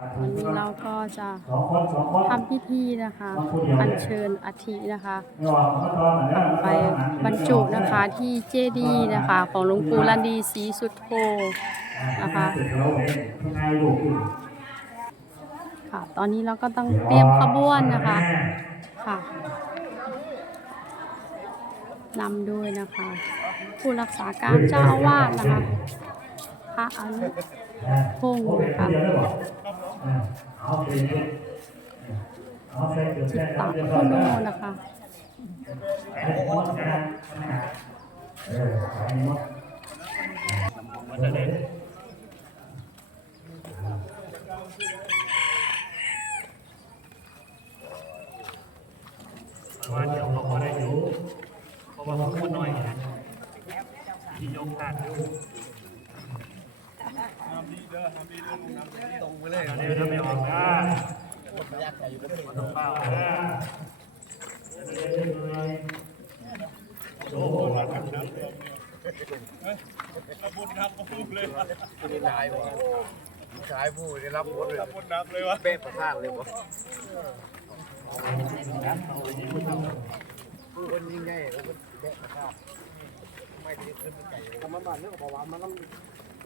วันนี้เราก็จะสองคนสองคนทำพิธีนะคะ อัญเชิญอัฐินะคะไม่ว่าเขาตอนไหนนะไปบรรจุนะคะที่เจดีย์นะคะ ของหลวงปู่ลันดีศรีสุดโธนะคะติดเราเองข้างในลูกอยู่ค่ะ ตอนนี้เราก็ต้องเตรียมขบวนนะคะค่ะนำด้วยนะคะ ผู้รักษาการเจ้าอาวาสนะคะพระอนุพงศ์นะคะ เดียวได้บอกเอาไปเลยเอาเกลือจิแช่ตตะน้ำเดือดคุโนนะคะไอ้หมดนะเออไอ้มดมันจะได้ว่าเดี๋ยวเขาได้อยู่เพราะว่าเขาพูดน้อยนะที่ยกขาดอยู่ ตรงไปเลยเดี๋ยวถ้าไม่ออกนะต้องเปล่านะนี่นายบอกผู้ชายผู้ได้รับบทเลยรับบทนักเลยวะเป๊ะประสาทเลยวะผู้คนยิ่งใหญ่แล้วก็เป๊ะประสาทไม่ได้ขึ้นไปไก่ธรรมบาลเรื่องบอกว่ามันต้อง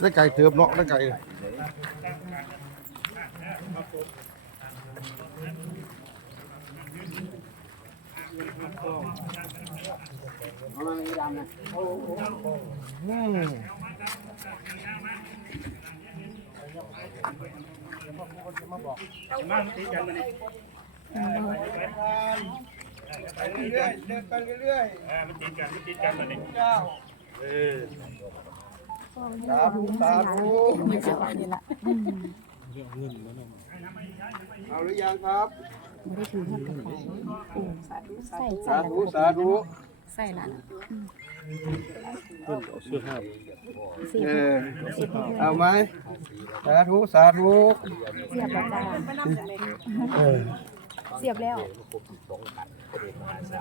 ได้ไก่เถือบเนาะได้ไก่นั่งตีกันมาดิไปเรื่อยเดินไปเรื่อยอ่ามันตีกันมันตีกันมาดิเจ้า สาธุสาธุเอาหรือยังครับสาธุสาธุใส่ละเออเอาไหมสาธุสาธุเสียบแล้วจ้าเออเสียบแล้ว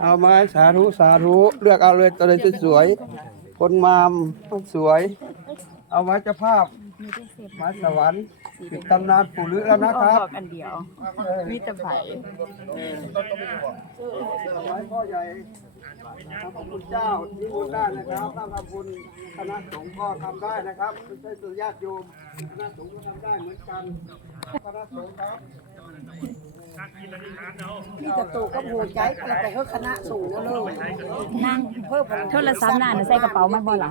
เอาไหมสาธุสาธุเลือกเอาเลยตัวเลยสวยๆ คนมามสวย เอาไว้เจ้าภาพไม้สวรรค์ปิดตำนานปู่ฤแล้วนะครับอันเดียว มีแต่ไผ่เอาไว้พ่อใหญ่ทำบุญเจ้าที่บุญได้นะครับถ้าทำบุญคณะสงฆ์ก็ทำได้นะครับไม่ใช่สุญาติโยมคณะสงฆ์ก็ทำได้เหมือนกันคณะสงฆ์ครับ พี่กระตุกก็ผูกใจอะไรไปเฮ้คณะสูงแล้วเลยนั่งเพิ่มพลังโทรศัพท์น่ะน่ะใส่กระเป๋ามาบ่ล่ะ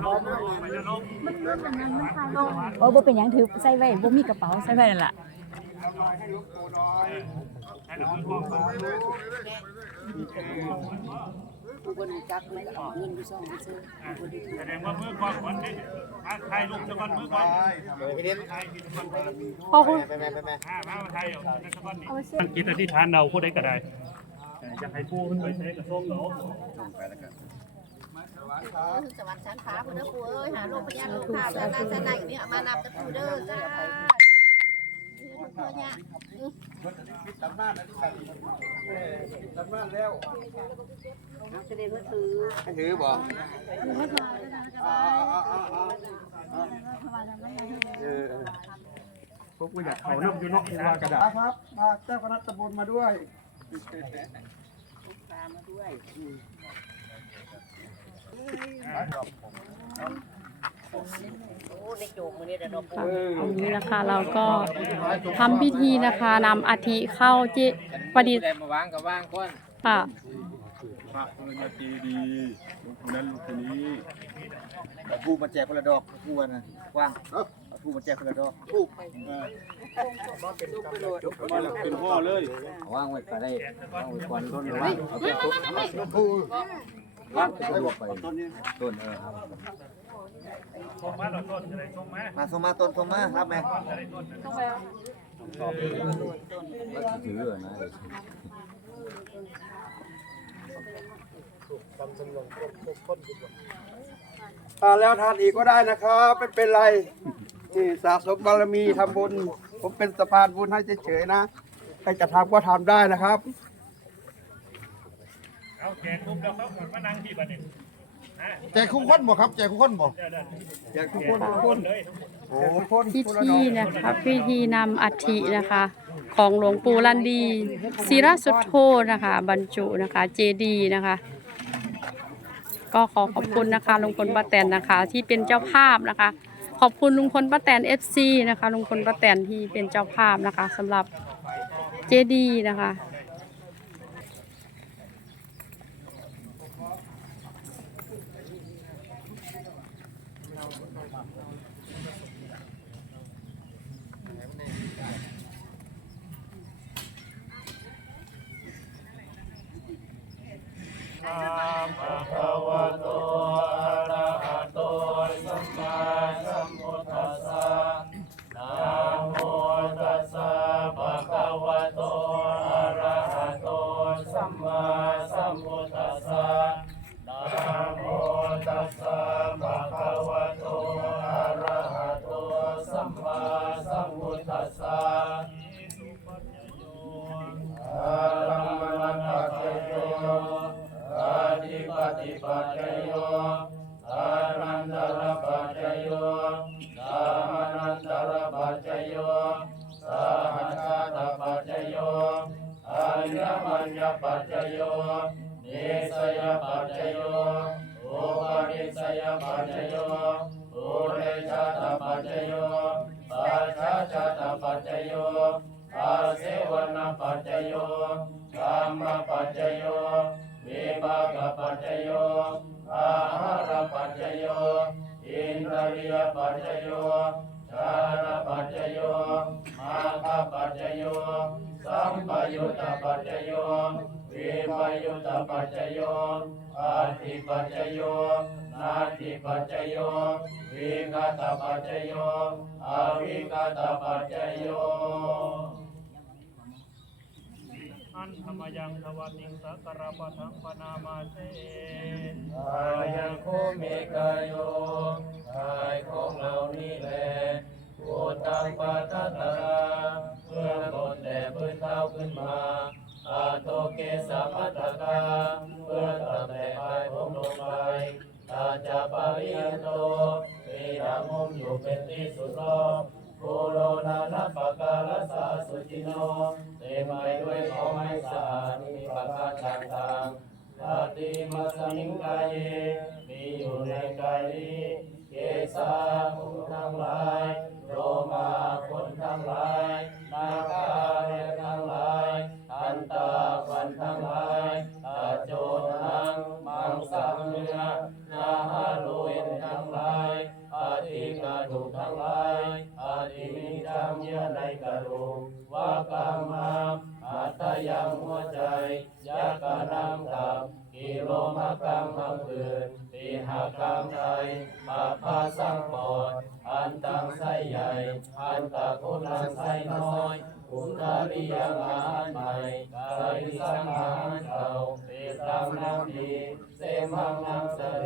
โอ้บ่เป็นหยังถือใส่ไว้บ่มีกระเป๋าใส่ไว้นั่นล่ะ ให้ลูกโตน้อยกูบริจักไม่ออกเงินกูซ่องกูซื้อกูดีแสดงว่ามือกองคนนี้ไทยลูกจะก่อนมือกองไทยกินก่อนพอคุณห้ามาไทยนั่นก่อนนี่คิดอธิษฐานเราพูดได้ก็ได้อยากให้ผู้ขึ้นไปใช้กระส้มเนาะสวรรค์ชั้นฟ้าคุณนะครูเอ้ยหาโลกพยานโลกข้าวแล้วน่าจะไหนเนี่ยมานำกันตูเด้อจ้า พอเนี่ยปิดตำนานนะที่ใส่ปิดตำนานแล้วแสดงว่าถือถือบ่เออพวกกูอยากเขาน้ำอยู่นอกที่ว่ากระดาษครับมาเจ้าคณะตำบลมาด้วยตามมาด้วย ค่ะอันนี้นะคะเราก็ทำพิธีนะคะนำอัฐิเข้าเจประดิษฐ์มาวางกับวางก้นค่ะพระพุทธเจดีลวงปู่นั้นลวงปู่นี้เอาทูบมาแจกคนละดอกทูบนะว้างเอาทูบมาแจกคนละดอกถูกเป็นพ่อเลยว่างไว้ก็ได้ว่างไว้ก่อนต้นว่างเอาไปทุบว่างไปทุบไปต้นนี้ต้นเออครับ ส่งมาเราต้นอะไรส่งมามาส่งมาต้นส่งมารับไหมอะไรต้นถือนะทานแล้วทานอีกก็ได้นะครับไม่เป็นไรนี่สะสมบารมีทำบุญ ผมเป็นสะพานบุญให้เฉยๆนะใครจะทำก็ทำได้นะครับ เอาแกงคุบแล้วเขาหมดมานั่งที่บัดนี้ แจกคุ้มคนบ่ครับแจกคุ้มคนบ่อยากทุกคนทุกคนเลยโอ้ทุกคนพิธีนะคะพิธีนำอัฐินะคะ ของหลวงปู่ลันดีศิรสุทโธนะคะ บรรจุนะคะ เจดีนะคะ ก็ขอขอบคุณนะคะลุงพลป้าแตนนะคะ ที่เป็นเจ้าภาพนะคะ ขอบคุณลุงพลป้าแตน FC นะคะลุงพลป้าแตนที่เป็นเจ้าภาพนะคะสำหรับเจดีนะคะ ปัจโยเนสยปัจโยโอปาริสยปัจโยโอเรชาตปัจโยปัจฉาชาตปัจโยอาเสวนปัจโยกามปัจโยวิบากปัจโยอาหารปัจโยอินทรียปัจโยชาลปัจโยมาคปัจโยสัมปยุตตปัจโย ธรรมยังทวัติงสักการะปะทังปนามาเสอายังโคเมกายโยกายของเรานี่แหละโอตังปัตตะราเพื่อตนแต่พื้นเท้าขึ้นมา อาโตเกสามัตตกาเพื่อตัดแต่กายผมลงไปตาจะปาริยโตมีดามมอยู่เป็นที่สุดรอบโคโลนานาปกาลสาสุจิโนเตมไปด้วยของไม้สะอาดมีประการต่างๆตาติมาสมิงกายเยมีอยู่ในกายนี้เกสาภูทั้งหลายโลมาคนทั้งหลายนาคา ยังหัวใจยักกะนังตับกิโลมะกังมังคืน ตีหากรรมใจปาพาสังปอดอันตังไส้ใหญ่ อันตะโคนลังไส้น้อยอุตาริยังอาหารใหม่กายสังอาหารเก่าเตตังน้ำดีเสมังน้ำเสล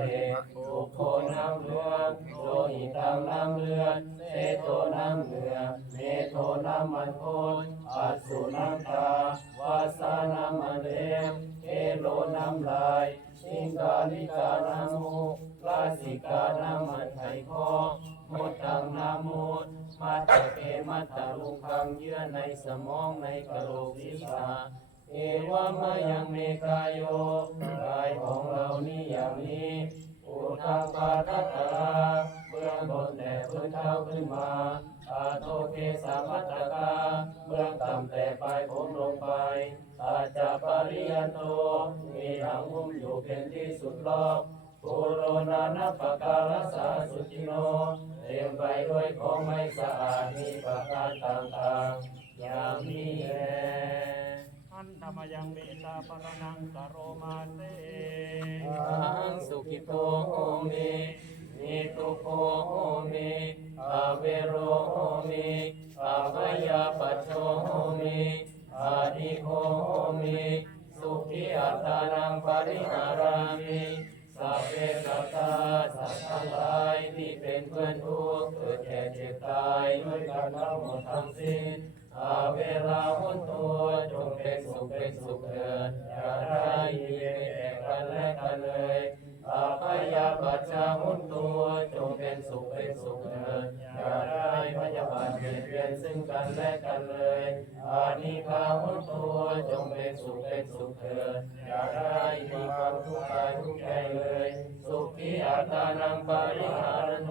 ปุโคน้ำเลือดโลหิตังน้ำเลือดเตโตน้ำเหนือเมโทน้ำมันโคนอัสุน้ำตาวาสาน้ำมันเล โลน้ำลายชิงกาลิกาน้ำมูกลาสิกาน้ำมันไขคอมดตังน้ำมูดมาตะเกมัตะลุงคังเยื่อในสมองในกระโหลกศีรษะเอวะมายังเมกายโยกายของเรานี่อย่างนี้อุทังปาทัตตาเบื้องบนแต่พื้นเท้าขึ้นมาอาโตเกสามัตตกาเบื้องต่ำแต่ปลายผมลงไปอาจจะปริยันโต หางหุ้มอยู่เป็นที่สุดรอบปุโรนานัปการสาสุจิโนเต็มไปด้วยของไม่สะอาดมีประการต่างๆอย่างนี้แลอันธรรมยังเมตตาปรนังกโรมาเตอังสุขิโตโหมินิตุโคโหมิอาเวโรโหมิอาภยาปัจโชโหมิอาดิโคโหมิ ธิอัตานังปริหารามิสัพเพสัตตาสัตว์ทั้งหลายที่เป็นเพื่อนทุกข์เกิดแก่เจ็บตายด้วยกันทั้งหมดทั้งสิ้นอาเวลาหุนตัวจงเป็นสุขเป็นสุขเถิดอย่าได้ยินแต่กันและกันเลย อาพยาปัจจาหุนตัวจงเป็นสุขเป็นสุขเถิดอย่าได้พยาบาทเบียดเบียนซึ่งกันและกันเลยอานิคาหุนตัวจงเป็นสุขเป็นสุขเถิดอย่าได้มีความทุกข์กายทุกข์ใจเลย สุขีอัตานังปริหารัน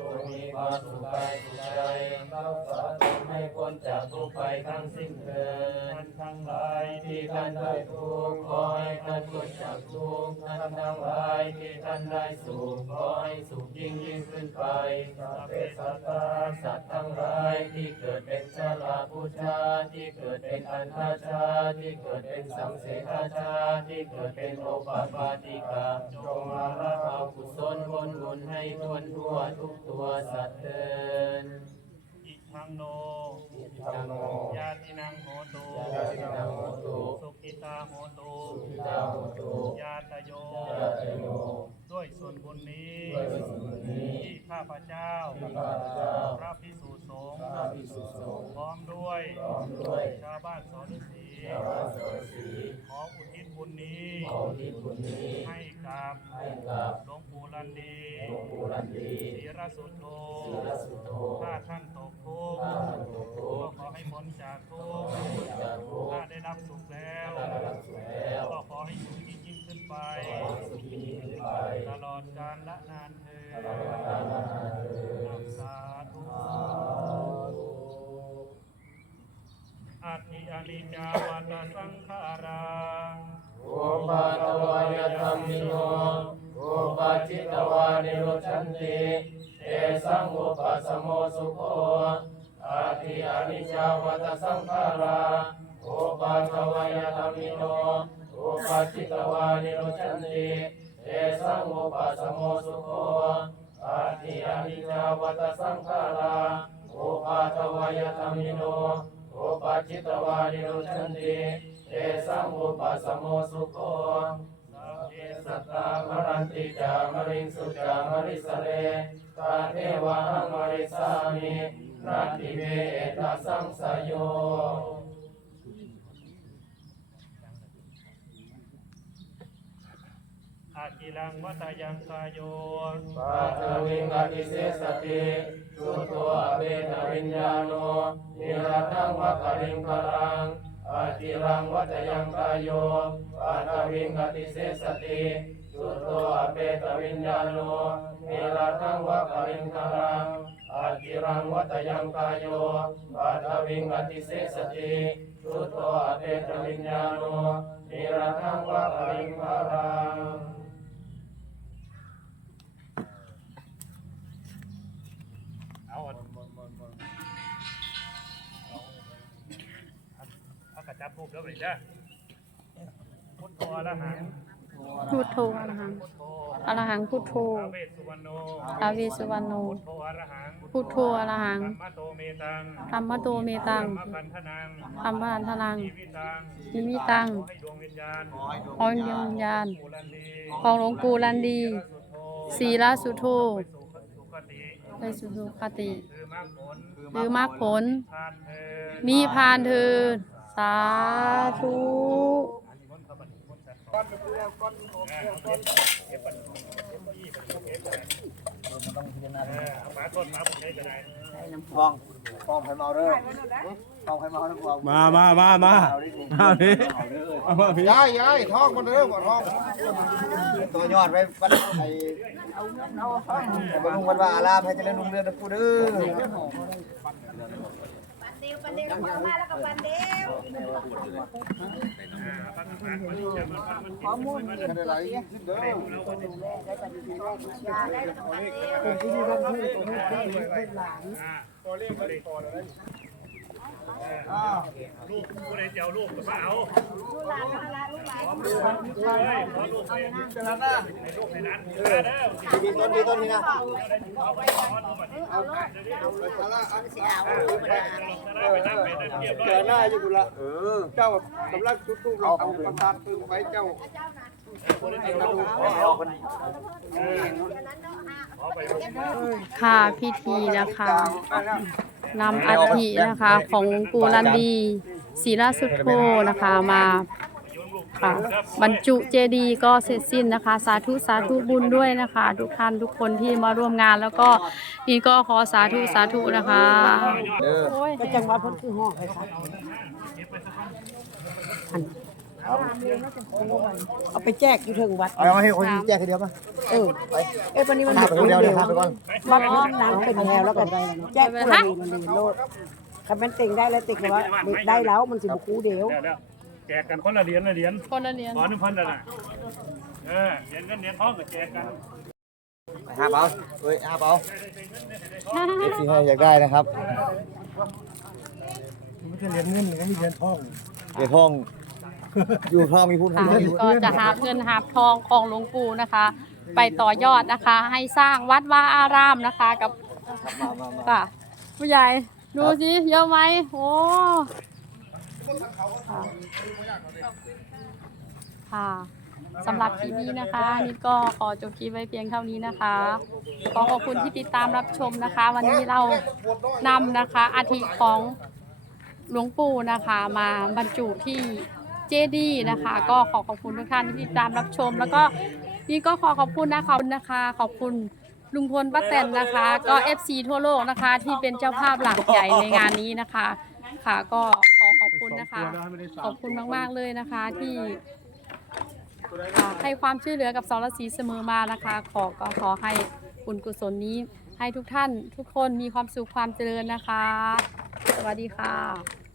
จงมีความสุขกายสุขใจรักษาตนให้พ้นจากทุกข์ไปทั้งสิ้นเถิดทั้งหลายที่ท่านได้ทุกข์ขอให้ท่านพ้นจากทุกข์ท่านทั้งหลายที่ท่านได้สุขขอให้สุขยิ่งยิ่งขึ้นไปสัพเพสัตตาสัตว์ทั้งหลายที่เกิดเป็นชาลาผู้ชาที่เกิดเป็นอันทาชาที่เกิดเป็นสังเสทาชาที่เกิดเป็นโอปปาติกาจงมาละเอากุศลผลบุญให้ทวนทั่วทุกตัวสัตว์เถิด ทังโนธัมโมญาตินังโหตุยาตินังโหตุสุขิตาโหตุสุขิตาโหตุญาตโยยาตโยด้วยส่วนบุญนี้ด้วยส่วนบุญนี้ที่ข้าพเจ้าที่ข้าพเจ้าพระพิสุสงฆ์พระภิกษุสงฆ์พร้อมด้วยพร้อมด้วยชาวบ้านสอนฤาษีชาวบ้านสรสีขออุทิศบุญนี้ขอที่บุญนี้ให้กับให้กับหลวงปู่ลันดีหลวงปู่รันดีศรีรสุทโธศรีรสุทโธถ้าท่านตกทุ ให้พ้นจากทุกข์จากทุกข์ถ้าได้รับสุขแล้วถ้าได้รับสุขแล้ว ก็ขอให้สุขยิ่งยิ่งขึ้นไปขอให้สุขยิ่งยิ่งขึ้นไปตลอดกาลละนานเธอตลอดกาลนานเถิดสาธุอาทิอานิจาวัตสังขาราโอปาตวายธรรมิโนโอปาจิตวานิโรชันติเอสังโอปัสสโมสุโค อาทิอานิจาวัตสังขาราโอปาตวายธรรมิโนโอปาจิตวานิโรชันติเอสังโอปัสโมสุโคอาทิอานิจาวัตสังขาราโอปาตวายธรรมิโนโอปาจิตวานิโรชันติเอสังโอปัสโมสุโคสัพเพสัตตามรันติจามริงสุจามริสเร กาเทวะหังมริสามินาติเวทาสังสยโยอากิลังวัตยังกายโยปาทวิงอติเสสติสุโตอเบทวิญญาโนนิรัตังวะกริงคารังอาติรังวัตยังกายโยปาทวิงอติเสสติ สุโตอเบทวิญญาโนนิรัตังวะกริงคารังอากิรังวัตยังกายโยปาทวิงอติเสสติสุโตอเตตวิญญาโนนิรัตังวะกริงคารังเอาอันเอากระจับพูกแล้วไปจ้ะพุทโธอรหัง พุทโธอรหังพุทโธอรหังพุทโธอาเวสสุวรรณโนอาวิสุวรรณโนพุทโธอรหังพุทโธอรหังธรรมโตเมตังธรรมโตเมตังธรรมพันธนังธรรมพันธนังชีวิตังนิมิตังขอให้ดวงวิญญาณขอให้ดวงวิญญาณปู่ลันดีของหลวงปู่ลันดีสุโธศีลสุโธไปสู่สุคติไปสู่สุคติคือมรรคผลหรือมรรคผลทานเธอมีพานเทินสาธุ ฟองฟองไผ่เมาเด้อฟองไผ่เมาเด้อฟองมามามามาเอาดิเอาดิเอามาพี่ยายยายท้องมันเด้อบ่ท้อง ตัวยอดไว้ปันไอ้แต่บ่ลุงวันว่าอารามให้เจริญรุ่งเรืองนะกูเด้อ ปันเดียวปันเดียวข้ามาแล้วก็ปันเดียวข้อมูลไม่ได้ไรสิ้นเด้อยาได้แล้วก็เป็นที่ดีบ้านที่ตรงนี้เป็นหลานอ้าว ลูกผู้ใดจะเอาลูกก็มาเอาลูกหลานลูกหลานลูกหลานเฮ้ยขอลูกให้เจริญนะลูกให้นั้นเด้อเด้อมีต้นมีต้นนี่นะเอาไปสาระอันสิเอาลูกมาไปนั่งไปนั่งเรียบร้อยแก่หน้าอยู่บุละเออเจ้ากำลังจุดทูบเราเอาประทานตึงไปเจ้าให้กระดูกเอาคนค่ะพิธีนะคะ นำอัฐินะคะของหลวงปู่ลันดีศิลาสุทโธนะคะมาค่ะบรรจุเจดีย์ก็เสร็จสิ้นนะคะ สาธุสาธุบุญด้วยนะคะ ทุกท่านทุกคนที่มาร่วมงานแล้วก็นี่ก็ขอสาธุสาธุนะคะเด้อก็จังหวัดเพิ่นคือห้องไอ้ครับ เอาไปแจกอยู่ถึงวัด เอาให้คนแจกทีเดียวป่ะเออเอ้ยวันนี้มันพาไปคนเดียวเดี๋ยวพาไปก่อนวัดหนังเป็นแถวแล้วกันแจกคนละหนึ่งมันหนึ่งโลดคันมันติ่งได้แล้วติ่งว่าเด็กได้แล้วมันสิบ่คูเดียวเดี๋ยวเดี๋ยวแจกกันคนละเหรียญละเหรียญคนละเหรียญขอหนึ่งพันละน่ะเออเหรียญเงินเหรียญทองก็แจกกันห้าเปาเฮ้ยห้าเปาเอฟซีให้อยากได้นะครับไม่ใช่เหรียญเงินหรือเหรียญทองเดี๋ยวทอง อยู่ทองมีพูดค่ะให้ก็จะหาเงินหาทองของหลวงปู่นะคะ ไปต่อยอดนะคะ ให้สร้างวัดวาอารามนะคะกับมามามาค่ะผู้ใหญ่ดูสิเยอะไหมโอ้ค่ะค่ะสำหรับคลิปนี้นะคะนี่ก็ขอจบคลิปไว้เพียงเท่านี้นะคะขอขอบคุณที่ติดตามรับชมนะคะ วันนี้เรานำนะคะอาทิของหลวงปู่นะคะ มาบรรจุที่ เจดีนะคะ ก็ขอขอบคุณทุกท่านที่ติดตามรับชม แล้วก็นี่ก็ขอขอบคุณนะคะขอบคุณนะคะ ขอบคุณลุงพลป้าแตนนะคะ ก็ FC ทั่วโลกนะคะ ที่เป็นเจ้าภาพหลักใหญ่ในงานนี้นะคะ ค่ะก็ขอขอบคุณนะคะ ขอบคุณมากๆเลยนะคะที่ให้ความช่วยเหลือกับสรศรีเสมอมานะคะ ขอก็ขอให้บุญกุศลนี้ให้ทุกท่านทุกคนมีความสุขความเจริญนะคะ สวัสดีค่ะ